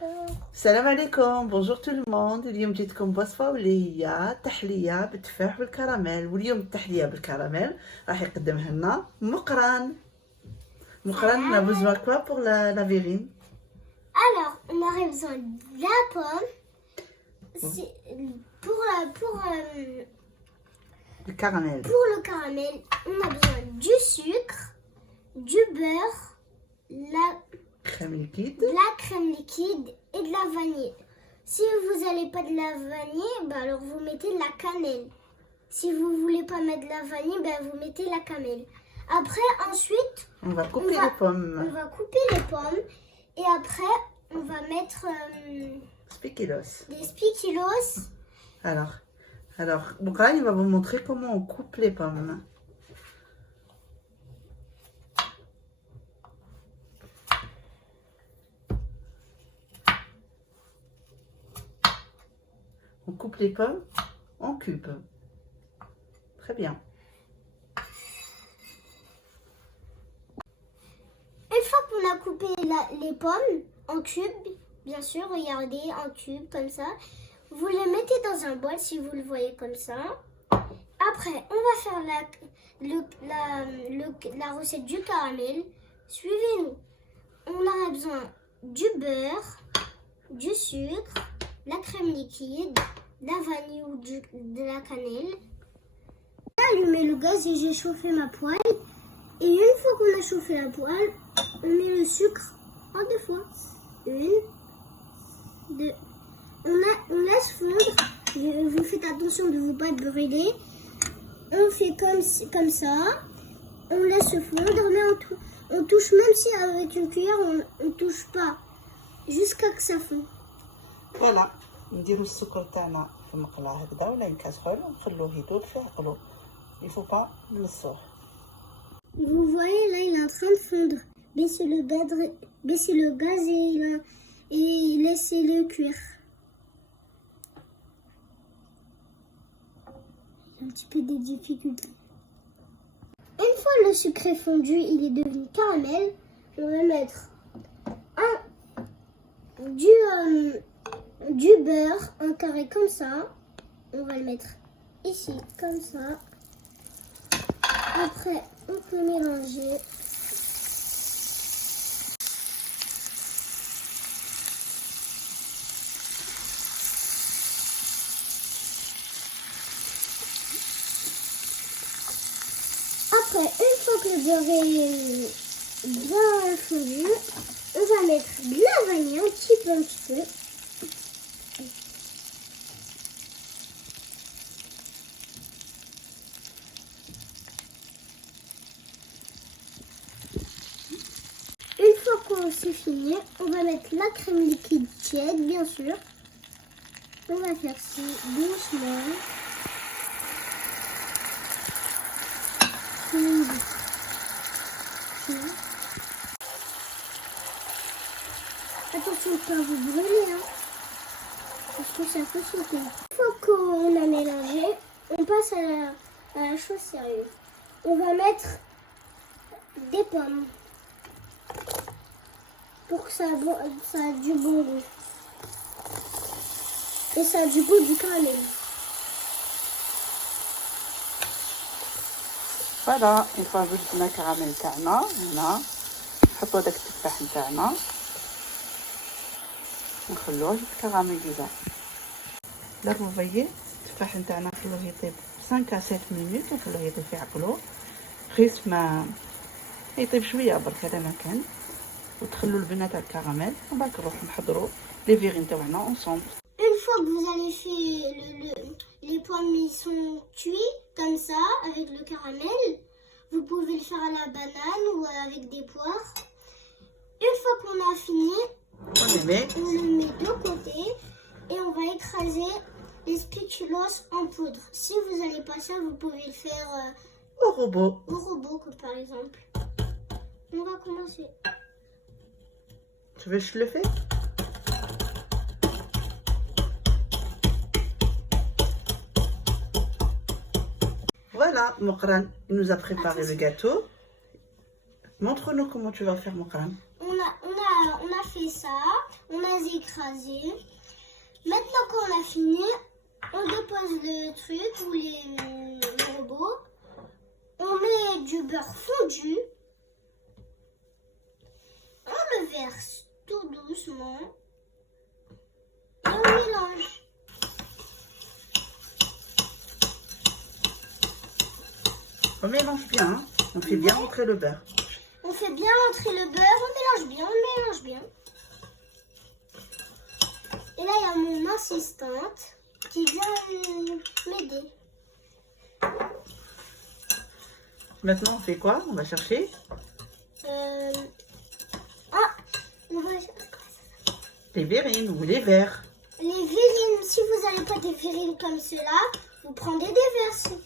السلام عليكم. بونجور تو الموند. اليوم جيتكم بوصفه واللي هي تحليه بالتفاح والكراميل. واليوم التحليه بالكراميل راح يقدمها لنا مقران. مقران on a besoin quoi pour la verrine? Alors, on aurait besoin de la pomme. Le caramel. Pour le caramel, on a besoin du sucre, du beurre, Crème liquide. de la crème liquide et de la vanille. Si vous n'avez pas de la vanille, bah alors vous mettez de la cannelle. Si vous voulez pas mettre de la vanille, bah vous mettez la cannelle. Après, ensuite, On va couper les pommes. on va couper les pommes et après, on va mettre Spikilos. des spikilos. Alors, Mokran, il va vous montrer comment on coupe les pommes. On coupe les pommes en cubes. Très bien. Une fois qu'on a coupé les pommes en cubes, bien sûr, regardez, en cubes comme ça. Vous les mettez dans un bol si vous le voyez comme ça. Après, on va faire la recette du caramel. Suivez-nous. On aura besoin du beurre, du sucre, la crème liquide, la vanille ou de la cannelle. J'ai allumé le gaz et j'ai chauffé ma poêle. Et une fois qu'on a chauffé la poêle, on met le sucre en 2 fois. 1, 2. On laisse fondre. Vous faites attention de ne pas brûler. On fait comme ça. On laisse fondre, mais on touche, même si avec une cuillère, on ne touche pas. Jusqu'à que ça fond. Voilà. نديرو السكر تاعنا في مقله هكذا ولا كاسرول ونخلوه يذوب في عقلو. Il faut pas نصوه. Vous voyez là, il est en train de fondre. Baissez le gaz et laissez-le cuire. Un petit peu des difficultés. Une fois le sucre est fondu, il est devenu caramel. On va mettre du beurre en carré comme ça. On va le mettre ici comme ça. Après, on peut mélanger. Après, une fois que le beurre est bien fondu, on va mettre de la vanille un petit peu. Une fois qu'on c'est fini, on va mettre la crème liquide tiède, bien sûr. On va faire ça doucement. Attention de ne pas vous brûler, hein, parce que ça peut sauter. Une fois qu'on a mélangé, on passe à la chose sérieuse. On va mettre des pommes pour que ça a du bon goût. Et ça a du goût du caramel. فوالا une fois بدنا الكراميل تاعنا هنا نحطو داك التفاح نتاعنا نخلوه يتكراميليزا. لا vous voyez التفاح نتاعنا نخلوه يطيب 5 à 7 minutes ونخلوه يطيب في عقلو خيس ما يطيب شويه برك هذا ما كان وتخلوا البنه تاع الكراميل ومن بعد نروحو نحضروا لي فيغين تاعنا اونصومبل. Une fois que vous avez fait les pommes, ils sont cuits comme ça avec le caramel. Vous pouvez le faire à la banane ou avec des poires. Une fois qu'on a fini, on le met de côté et on va écraser les spéculoos en poudre. Si vous n'avez pas ça, vous pouvez le faire au robot. Comme par exemple. On va commencer. Tu veux que je le fais? Voilà, Mokran, il nous a préparé le gâteau. Montre-nous comment tu vas faire, Mokran. On a fait fait ça, on a écrasé. Maintenant qu'on a fini, on dépose le truc ou le robot. On met du beurre fondu. On le verse tout doucement. Et on mélange. On mélange bien, hein. On fait bien rentrer le beurre. On fait bien entrer le beurre, on mélange bien. Et là, il y a mon assistante qui vient m'aider. Maintenant, on fait quoi? On va chercher On va... les verrines ou les verres. Les verrines, si vous n'avez pas des verrines comme cela, vous prenez des verres.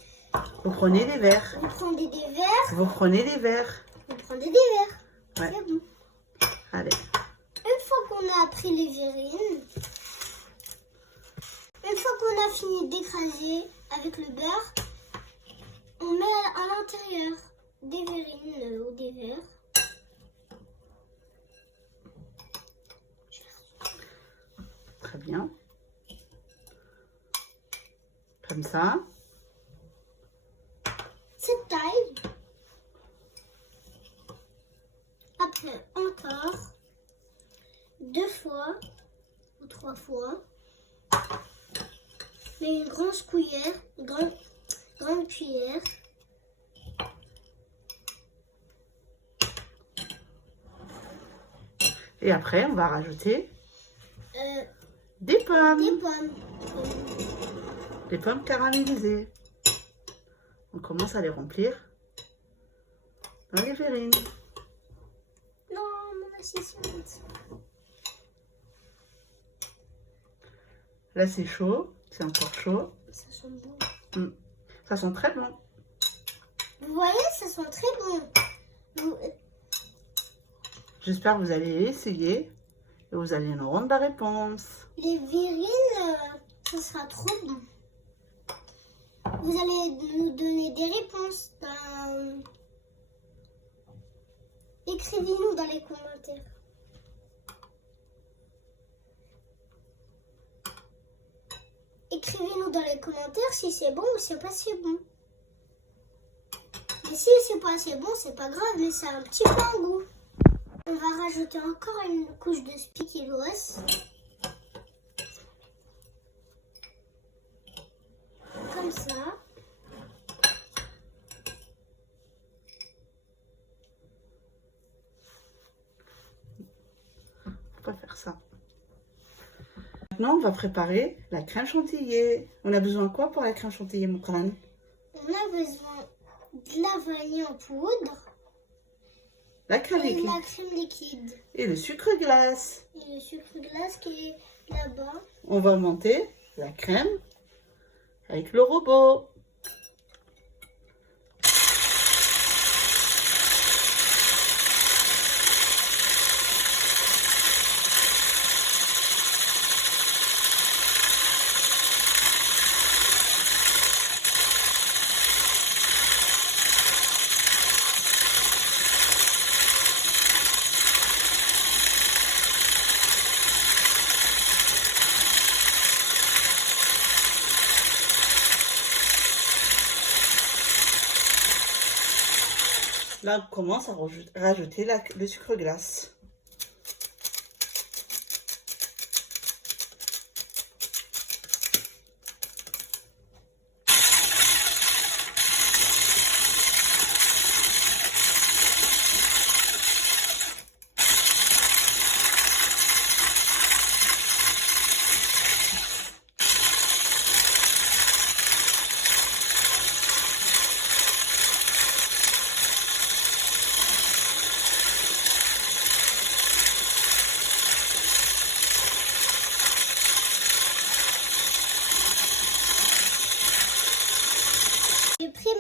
Vous prenez des verres. Vous prenez des verres. Vous prenez des verres. Vous prenez des verres. Ouais. C'est bon. Allez. Une fois qu'on a pris les verrines, une fois qu'on a fini d'écraser avec le beurre, on met à l'intérieur des verrines ou des verres. Très bien. Comme ça. Cette taille. Après, encore 2 fois ou 3 fois. Mais une grande cuillère, grande cuillère. Et après, on va rajouter Des des pommes. pommes. Des pommes caramélisées. On commence à les remplir dans les verrines. Non, mon assistante. Là, c'est chaud. C'est encore chaud. Ça sent bon. Ça sent très bon. Vous voyez, ça sent très bon. J'espère que vous allez essayer et vous allez nous rendre la réponse. Les verrines, ça sera trop bon. Vous allez nous donner des réponses. Écrivez-nous dans les commentaires. Écrivez-nous dans les commentaires si c'est bon ou c'est pas si bon. Mais si c'est pas assez bon, c'est pas grave, mais c'est un petit peu un goût. On va rajouter encore une couche de spéculoos. Comme ça. On va faire ça. Maintenant, on va préparer la crème chantilly. On a besoin de quoi pour la crème chantilly, mon crâne? On a besoin de la vanille en poudre La crème et liquide. la crème liquide. Et le sucre glace. Et le sucre glace qui est là-bas. On va monter la crème avec le robot. Là, on commence à rajouter le sucre glace. J'ai pris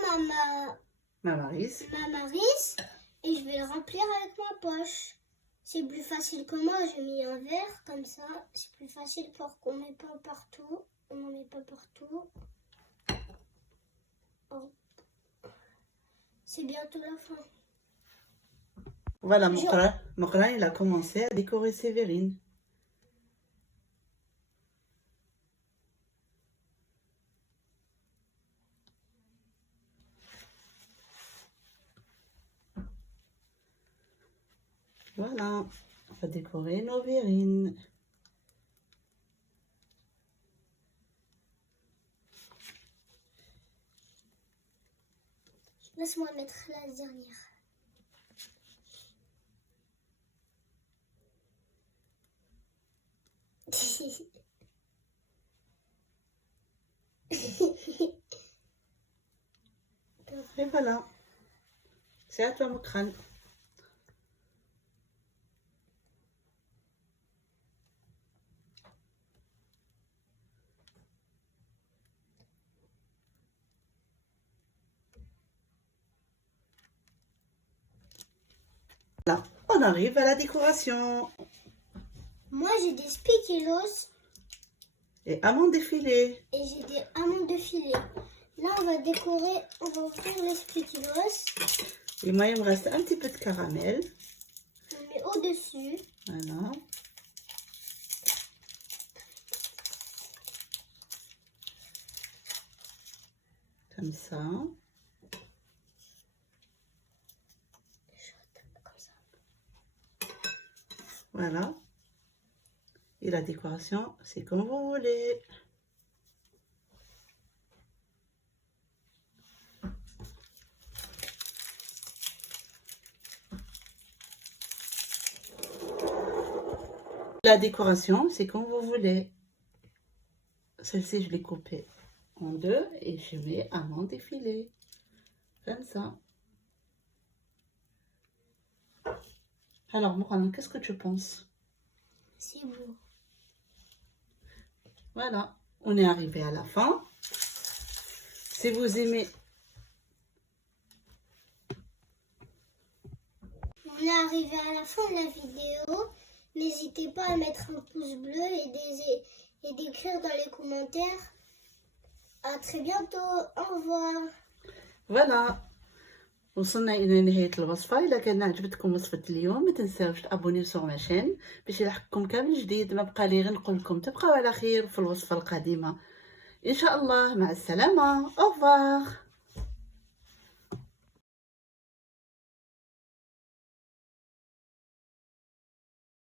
Ma Maryse. ma maryse et je vais le remplir avec ma poche. C'est plus facile que moi, j'ai mis un verre comme ça. C'est plus facile pour qu'on ne met pas partout. On n'en met pas partout. Oh. C'est bientôt la fin. Voilà, Mokran, il a commencé à décorer Sévérine. Voilà, on va décorer nos verrines. Laisse-moi mettre la dernière. Et voilà, c'est à toi, Mokran. Là, on arrive à la décoration. Moi, j'ai des spéculoos Et amandes effilées. et j'ai des amandes de filet. Là, on va décorer, on va ouvrir les spéculoos. Et moi, il me reste un petit peu de caramel. On met au-dessus. Voilà. Comme ça. Comme ça. Voilà. Et la décoration, c'est comme vous voulez. La décoration, c'est comme vous voulez. Celle-ci, je l'ai coupée en deux et je mets amandes effilées. Comme ça. Alors, Morane, qu'est-ce que tu penses? C'est beau. Voilà, on est arrivé à la fin. Si vous aimez... On est arrivé à la fin de la vidéo. N'hésitez pas à mettre un pouce bleu et d'écrire dans les commentaires. À très bientôt. Au revoir. فوالا وصلنا الى نهايه الوصفه. الا كان عجبتكم وصفه اليوم ما تنساوش تابونيو سور ماشين باش يلحقكم كامل جديد. ما بقى لي غير نقول لكم تبقاو على خير في الوصفه القادمه ان شاء الله. مع السلامه. اوفر.